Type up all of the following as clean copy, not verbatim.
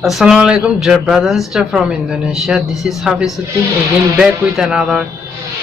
Assalamualaikum, dear brothers and sisters from Indonesia. This is Hafiz again back with another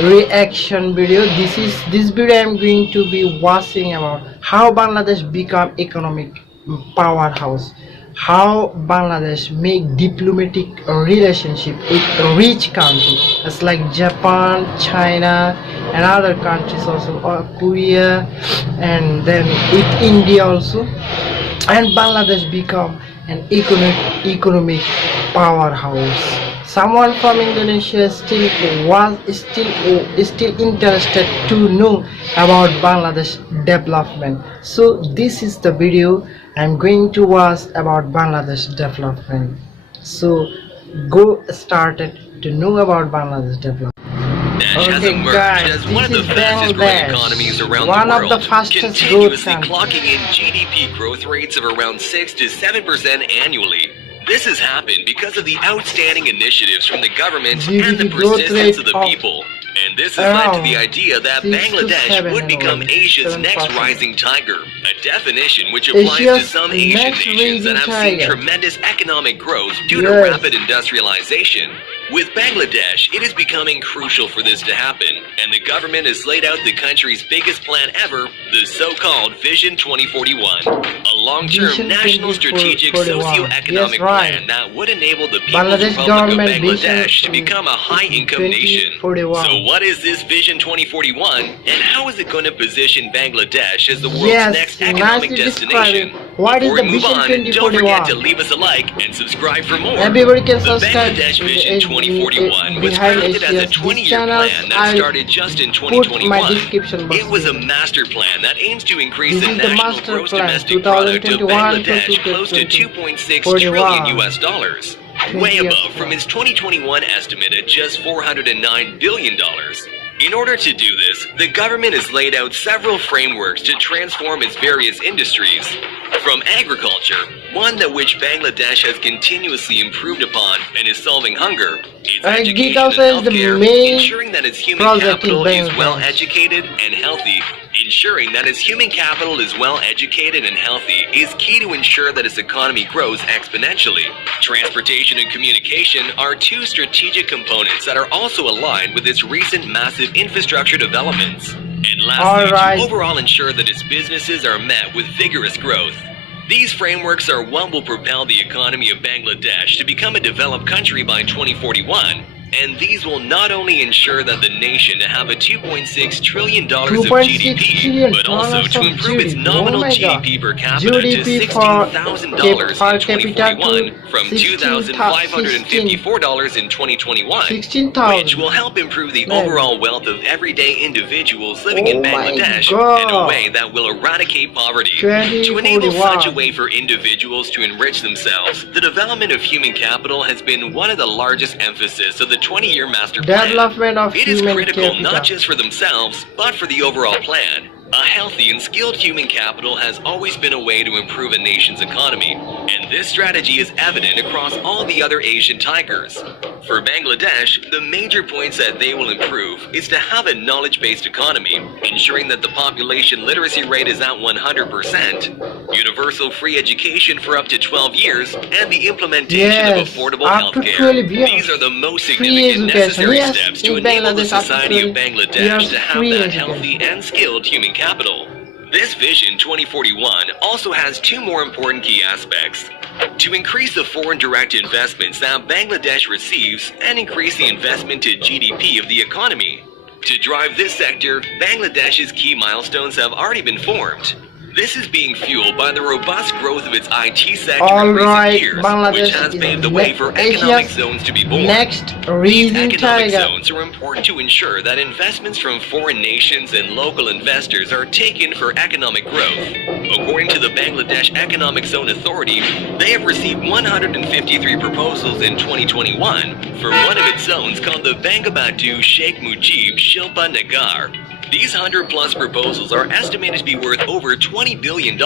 reaction video. This video I'm going to be watching about how Bangladesh become economic powerhouse, how Bangladesh make diplomatic relationship with rich countries as like Japan, China, and other countries also, or Korea, and then with India also, and Bangladesh become an economic powerhouse. Someone from Indonesia still interested to know about Bangladesh development. So this is the video I'm going to watch about Bangladesh development. So go started to know about Bangladesh development. Bangladesh has emerged as one of the fastest growing economies around the world, continuously clocking in GDP growth rates of around 6 to 7% annually. This has happened because of the outstanding initiatives from the government and the persistence of the people. And this has led to the idea that Bangladesh would become Asia's next rising tiger, a definition which applies to some Asian nations that have seen tremendous economic growth due to rapid industrialization. With Bangladesh, it is becoming crucial for this to happen, and the government has laid out the country's biggest plan ever, the so-called Vision 2041, a long-term national strategic socio-economic plan that would enable the People's Republic of Bangladesh to become a high-income nation. So what is this Vision 2041, and how is it going to position Bangladesh as the world's next economic destination? Before we move on, don't forget to leave us a like and subscribe for more. The Bangladesh Vision 2041 was crafted as a 20-year plan that started just in 2021. It was a master plan that aims to increase the national gross domestic product of Bangladesh close to 2.6 trillion US dollars, way above from its 2021 estimate at just $409 billion. In order to do this, the government has laid out several frameworks to transform its various industries. From agriculture, one that which Bangladesh has continuously improved upon and is solving hunger, its education and healthcare, ensuring that its human capital is well educated and healthy. Ensuring that its human capital is well educated and healthy is key to ensure that its economy grows exponentially. Transportation and communication are two strategic components that are also aligned with its recent massive infrastructure developments. And lastly, to overall ensure that its businesses are met with vigorous growth. These frameworks are what will propel the economy of Bangladesh to become a developed country by 2041. And these will not only ensure that the nation to have a $2.6 trillion of GDP, but also to improve its nominal GDP per capita to $16,000 in 2041 from $2,554 in 2021, which will help improve the overall wealth of everyday individuals living in Bangladesh in a way that will eradicate poverty. To enable such a way for individuals to enrich themselves, the development of human capital has been one of the largest emphasis of the 20-year master plan. It is critical not just for themselves, but for the overall plan. A healthy and skilled human capital has always been a way to improve a nation's economy, and this strategy is evident across all the other Asian tigers. For Bangladesh, the major points that they will improve is to have a knowledge-based economy, ensuring that the population literacy rate is at 100%, universal free education for up to 12 years, and the implementation of affordable healthcare. These are the most significant necessary steps to enable the society of Bangladesh to have that healthy and skilled human capital. This Vision 2041 also has two more important key aspects: to increase the foreign direct investments that Bangladesh receives and increase the investment to GDP of the economy. To drive this sector, Bangladesh's key milestones have already been formed. This is being fueled by the robust growth of its IT sector in recent years, which has paved the way for economic zones to be born. These economic zones are important to ensure that investments from foreign nations and local investors are taken for economic growth. According to the Bangladesh Economic Zone Authority, they have received 153 proposals in 2021 for one of its zones called the Bangabandhu Sheikh Mujib Shilpa Nagar. These 100-plus proposals are estimated to be worth over $20 billion,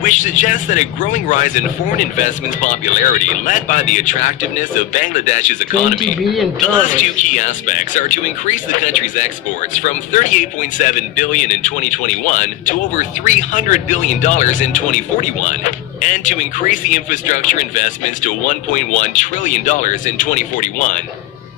which suggests that a growing rise in foreign investment's popularity led by the attractiveness of Bangladesh's economy. The last two key aspects are to increase the country's exports from $38.7 billion in 2021 to over $300 billion in 2041, and to increase the infrastructure investments to $1.1 trillion in 2041.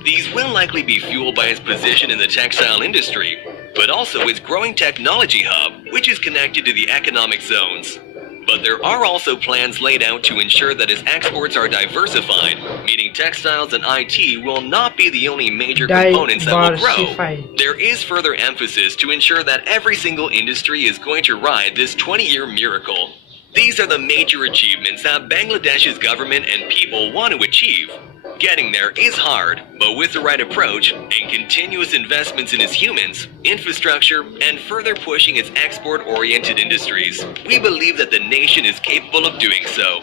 These will likely be fueled by its position in the textile industry, but also its growing technology hub, which is connected to the economic zones. But there are also plans laid out to ensure that its exports are diversified, meaning textiles and IT will not be the only major components that will grow. There is further emphasis to ensure that every single industry is going to ride this 20-year miracle. These are the major achievements that Bangladesh's government and people want to achieve. Getting there is hard, but with the right approach and continuous investments in its humans, infrastructure, and further pushing its export-oriented industries, we believe that the nation is capable of doing so.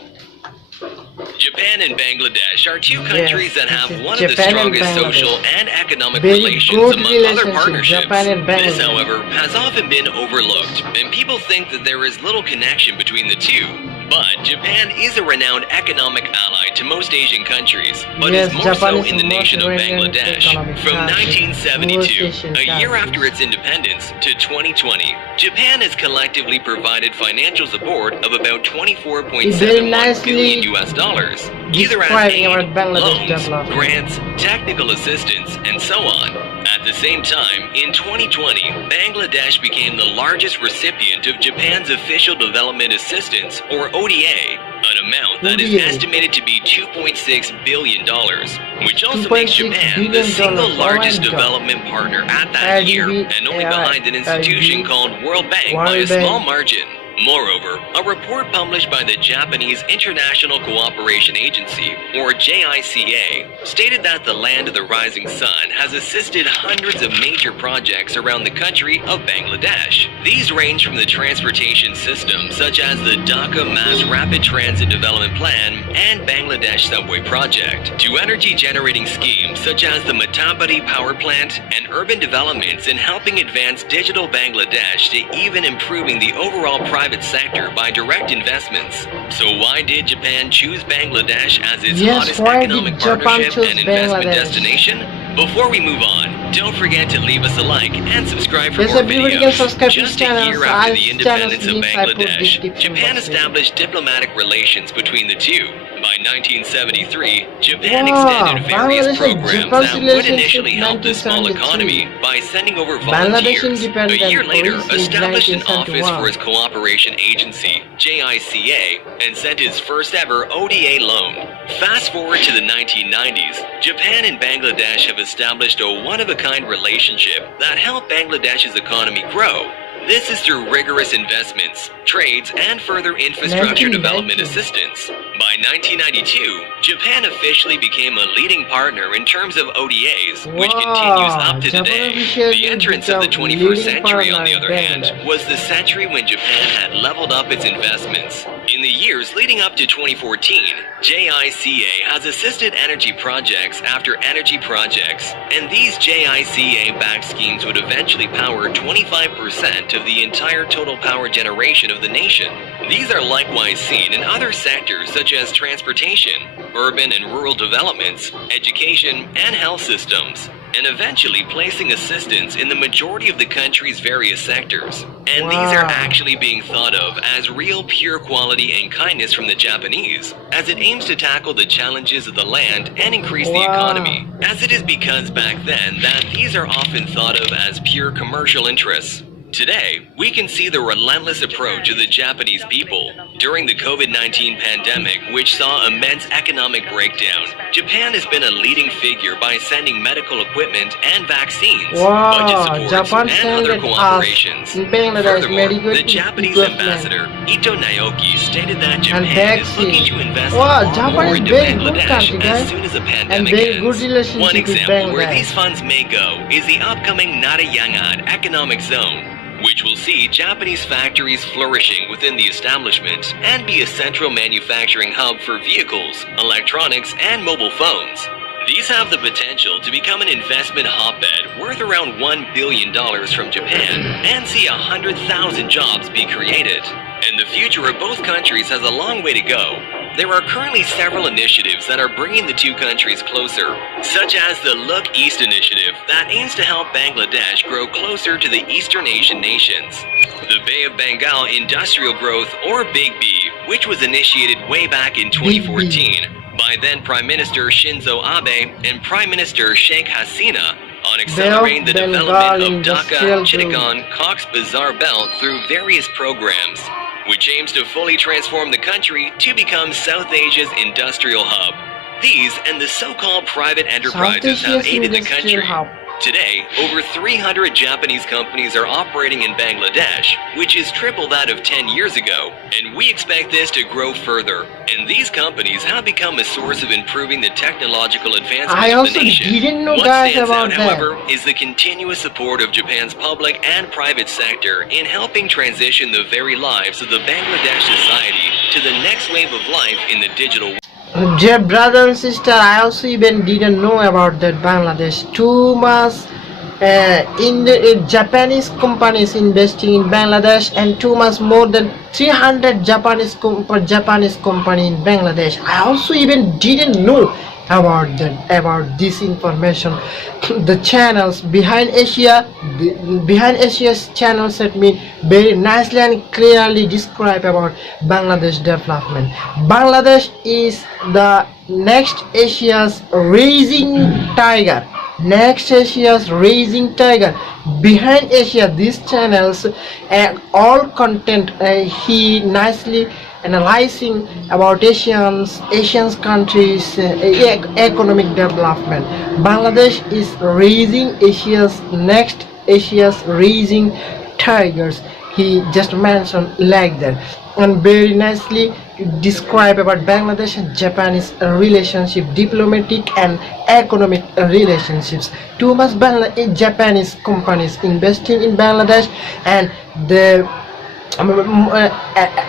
Japan and Bangladesh are two countries that have one of the strongest social and economic relations among other partnerships. This, however, has often been overlooked, and people think that there is little connection between the two. But Japan is a renowned economic ally to most Asian countries, but is more so in the nation of Bangladesh. From 1972, a year after its independence, to 2020, Japan has collectively provided financial support of about $24.71 billion US dollars, either as aid, loans, grants, technical assistance, and so on. At the same time, in 2020, Bangladesh became the largest recipient of Japan's Official Development Assistance, or ODA, an amount that is estimated to be $2.6 billion, which also makes Japan the single largest development partner at that year, and only behind an institution called World Bank by a small margin. Moreover, a report published by the Japanese International Cooperation Agency, or JICA, stated that the Land of the Rising Sun has assisted hundreds of major projects around the country of Bangladesh. These range from the transportation system, such as the Dhaka Mass Rapid Transit Development Plan and Bangladesh Subway Project, to energy-generating schemes such as the Matabari Power Plant and urban developments in helping advance digital Bangladesh to even improving the overall private sector by direct investments. So why did Japan choose Bangladesh as its hottest economic partnership and investment destination? Before we move on, don't forget to leave us a like and subscribe for more videos. Just a year after the independence of Bangladesh, Japan established diplomatic relations between the two. By 1973, Japan extended various programs that would initially help the small economy by sending over volunteers. A year later, established an office for its cooperation agency, JICA, and sent its first ever ODA loan. Fast forward to the 1990s, Japan and Bangladesh have established a one-of-a-kind relationship that helped Bangladesh's economy grow. This is through rigorous investments, trades, and further infrastructure development assistance. By 1992, Japan officially became a leading partner in terms of ODAs, which continues up to today. The entrance of the 21st century, on the other hand, was the century when Japan had leveled up its investments. In the years leading up to 2014, JICA has assisted energy projects after energy projects, and these JICA-backed schemes would eventually power 25% of the entire total power generation of the nation. These are likewise seen in other sectors such as transportation, urban and rural developments, education, and health systems, and eventually placing assistance in the majority of the country's various sectors. And these are actually being thought of as real pure quality and kindness from the Japanese, as it aims to tackle the challenges of the land and increase the economy, as it is because back then that these are often thought of as pure commercial interests. Today, we can see the relentless approach of the Japanese people. During the COVID-19 pandemic, which saw immense economic breakdown, Japan has been a leading figure by sending medical equipment and vaccines, budget supports, and other cooperations. Furthermore, the Japanese ambassador, Ito Naoki, stated that Japan is looking to invest more into Bangladesh as soon as the pandemic ends. One example where these funds may go is the upcoming Narayangan Economic Zone, which will see Japanese factories flourishing within the establishment and be a central manufacturing hub for vehicles, electronics, and mobile phones. These have the potential to become an investment hotbed worth around $1 billion from Japan and see 100,000 jobs be created. And the future of both countries has a long way to go. There are currently several initiatives that are bringing the two countries closer, such as the Look East initiative that aims to help Bangladesh grow closer to the Eastern Asian nations, the Bay of Bengal Industrial Growth, or Big B, which was initiated way back in 2014 by then Prime Minister Shinzo Abe and Prime Minister Sheikh Hasina on accelerating the development of Dhaka, Chittagong, Cox's Bazar Belt through various programs, which aims to fully transform the country to become South Asia's industrial hub. These and the so-called private enterprises have aided the country. Today, over 300 Japanese companies are operating in Bangladesh, which is triple that of 10 years ago, and we expect this to grow further. And these companies have become a source of improving the technological advancement of the nation. What stands out, however, is the continuous support of Japan's public and private sector in helping transition the very lives of the Bangladesh society to the next wave of life in the digital world. Dear brother and sister, I also even didn't know about that Bangladesh. Too much in the Japanese companies investing in Bangladesh, and too much more than 300 Japanese company in Bangladesh. I also even didn't know about this information. The channels behind Asia's channels that me very nicely and clearly describe about Bangladesh development. Bangladesh is the next Asia's rising tiger. Behind Asia, these channels all content he nicely analyzing about Asian countries economic development. Bangladesh is raising Asia's raising tigers. He just mentioned like that, and very nicely describe about Bangladesh and Japanese relationship, diplomatic and economic relationships. Too much Japanese companies investing in Bangladesh, and the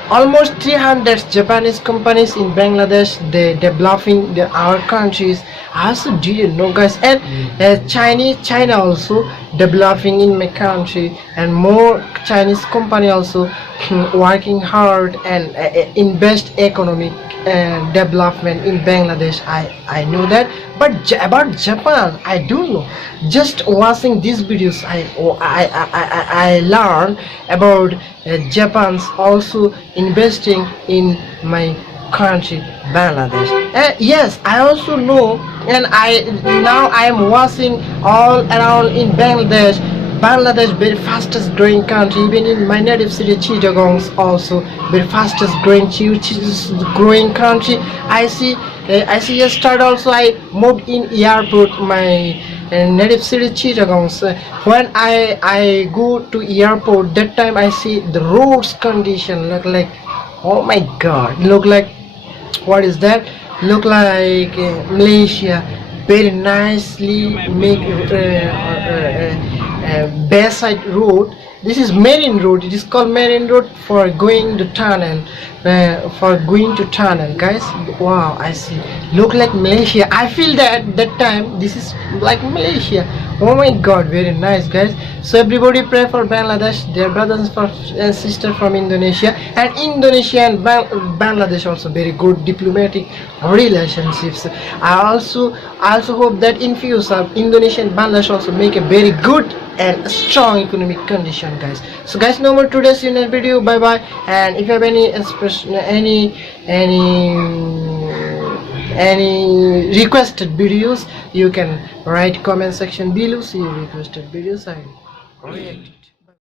almost 300 Japanese companies in Bangladesh, they developing our countries. I also didn't know, guys. And China also developing in my country, and more Chinese company also working hard and invest economic development in Bangladesh. I know that, but about Japan I don't know. Just watching these videos I learned about Japan's also investing in my country Bangladesh. Yes, I also know, and now I am watching all around in Bangladesh. Very fastest growing country. Even in my native city Chittagong also very fastest growing country. I see yesterday also I moved in airport my native city Chittagong. When I go to airport, that time I see the roads condition look like, oh my god, look like, what is that, look like Malaysia. Very nicely make Bayside road. This is Marine Road. It is called Marine Road for going to tunnel. Guys. Wow, I see. Look like Malaysia. I feel that time this is like Malaysia. Oh my god, very nice, guys. So everybody pray for Bangladesh, their brothers and sisters from Indonesia, and Indonesia and Bangladesh also very good diplomatic relationships. I also hope that in future Indonesia and Bangladesh also make a very good and strong economic condition, guys. So guys, no more today's in a video. Bye bye. And if you have any requested videos, you can write comment section below. See your requested videos, I will react.